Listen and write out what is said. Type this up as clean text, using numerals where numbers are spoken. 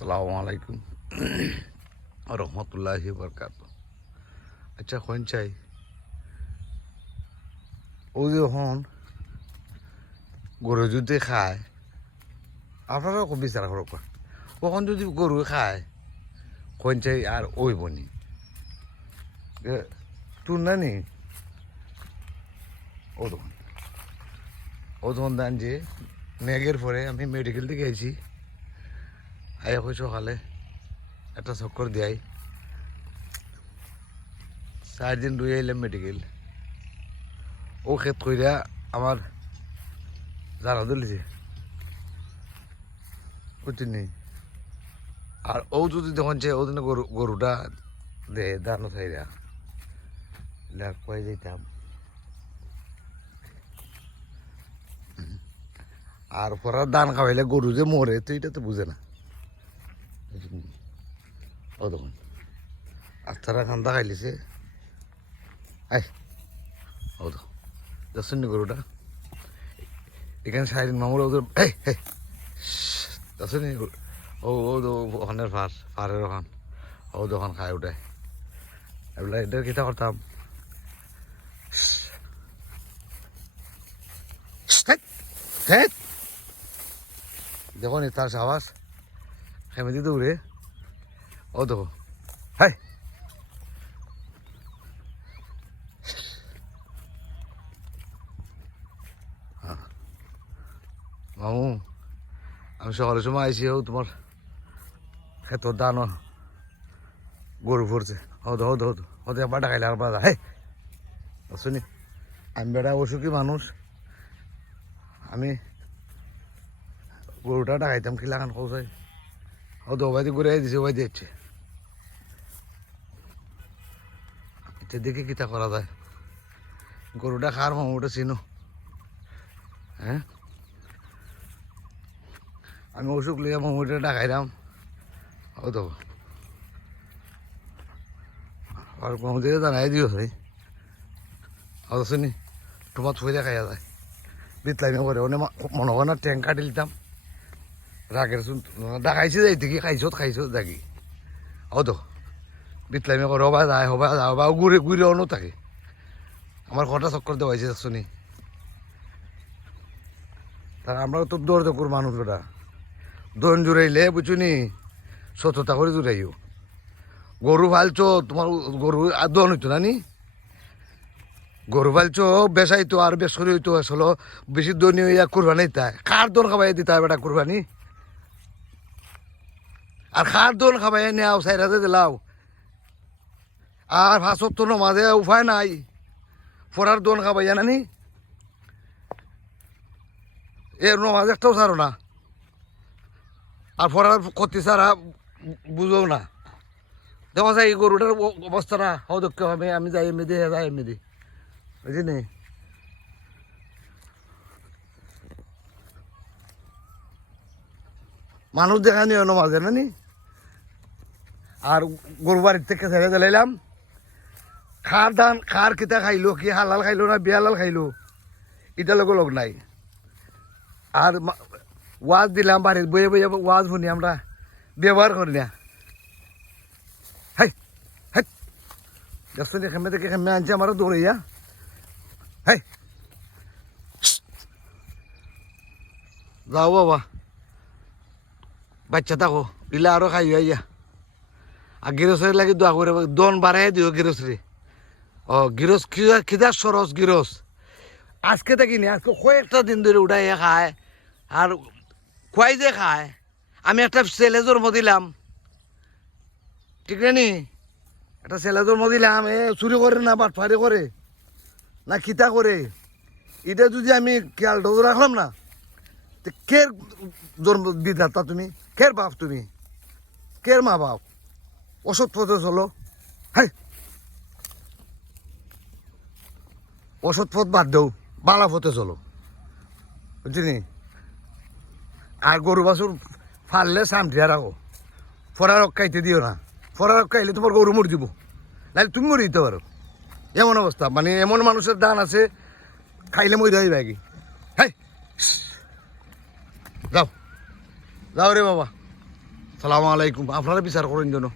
আসসালামু আলাইকুম রহমতুল্লাহি বরকাত। আচ্ছা কোন চাই ও যখন গরু যদি খায়, আপনারাও খুব বিচার করো, কখন যদি গরু খায় কোন চাই আর ওই বনি তুর নানি ও তখন দেন যে মেঘের পরে আমি মেডিকেল থেকে গেছি, আয়া কই সকালে একটা চক্কর দিয়াই 4 দিন রুই আইলাম মেডিকেল। ও ক্ষেত কইরা আমার জানা দিলিছে বুঝছিনি। আর ও যদি যখন চাই ও দিন গরুটা দে দানো খাইরা কয়ে যেতাম। আর পরা দান খাওয়াইলে গরু যে মরে তো এটা তো বুঝে না। ও তখন আস্তারা খান্দা খাইলিছে। আই ও তো যাচ্ছেন গরুটা এখানে সাইরিন মামুর ওদের যাচ্ছেন ও তো ওখানের ফারের ওখান ও দোকান খায় উঠায় এগুলা এটার কিতা করতাম। দেখো নি তার সাবাস খেমে দিতে উড়ে ও দেখো হাই মামু আমি সকালের সময় আইসি ও তোমার খেতর দান গরু পড়ছে হতো হতো হতো হতো একবার ডাকাইলে আর বাধা হ্যাঁ শুনি আমি বেটা অসুখী মানুষ, আমি গরুটা ডাকাইতাম কি লাগান কৌশাই হতো ওবাই দিয়ে ঘুরে দিছে ওবাই দিচ্ছে। এটা দেখে কিতা করা যায়, গরুটা খার মামুটা চিনো হ্যাঁ। আমি অসুখ লিয়া মামুটা ডাকাইলাম হতো আর মামু দিয়ে জানাই দিও ভাই হতো শুনি তোমার থইলে খাইয়া যায় বিতলাইনে করে ওনে মনে হয় না ট্যাঙ্ক কাটি লিতাম রাগের ডাকাইছে যাই দেখি খাইছত দেখি হতো বিতলাইনে করে হবা যায় হবা ঘুরে ঘুরে অন্য থাকে আমার কটা চক্কর দেওয়াইছে শুনি। তার আমরা তো দৌড় দৌড় মানুষ ওটা দৌড় জুড়াইলে বুঝুনি সততা করে জুড়াইও। গরু ফালছো তোমার গরু আর দৌড় হইতো না নি, গরু ফালছো বেসাইতো আর বেশ করে হইতো আসলে বেশি দনি হইয়া কুরবানি দিতায় খার দোন খাবাই দিতে হয় বেটা কুরবানি। আর খার দোন খাবাই নেও সাইরাতে দিলাও আর ফাঁসত তো নমাজে উপায় নাই ফোরার দোন খাবাই জানানি এর নমাজ একটাও ছাড়ো না আর ফোরার ক্ষতি ছাড়া বুঝো না। দেখা যায় এই গরুটার অবস্থাটা হদক্ষ হবে আমি যাই এমনি দিয়ে যাই এমনি দিই বুঝলি। মানুষ দেখা নিও নমাজে নানি আর গরু বাড়ির থেকে ছেড়ে দিলাম খার ধান খার কিতা খাইলো কি হালাল খাইলো না বেহালাল খাইলো এটা লোক লোক নাই। আর ওয়াজ দিলাম বাড়ির বইয়ে বইয়ে ওয়াজ শুনি আমরা ব্যবহার করি না। হাই হাই দেখছেন খেমে থেকে খেমে আনছে আমার দৌড়াইয়া হাই যাও বাবা বাচ্চা থাকো দিলে আরো খাইও আইয়া আর গিরসের লাগে দোয়া করে দন বাড়াই দিও গিরসরে ও গিরস খিদার সরস গিরস আজকে দেখিনি আজকে কয়েকটা দিন ধরে উঠাইয়া খায় আর খুয়াই যে খায়। আমি একটা ছেলে জন্ম দিলাম ঠিক নি, একটা ছেলে জন্ম দিলাম এ চুরি করে না বাটফারি করে না খিতা করে এটা যদি আমি খেয়াল ধরে রাখলাম না তো কের জন্ম বিধাতা তুমি, কের বাপ তুমি, কের মা বাপ অসৎ পথে চলো। হাই অসৎ পথ বাদ দেও বালা পথে চলো বুঝলি। আর গরু বাছুর ফাললে সামঠিয়া রাখো ফরা রক্ষাইতে দিও না, ফরা রক্ষাইলে তোমার গরু মরে দিব নাহলে তুমি মরে দিতে পারো এমন অবস্থা। মানে এমন মানুষের দান আছে খাইলে মরে যাই ব্যাগি। হ্যাঁ যাও যাও রে বাবা সালামু আলাইকুম আপনারা বিচার করেন জন্য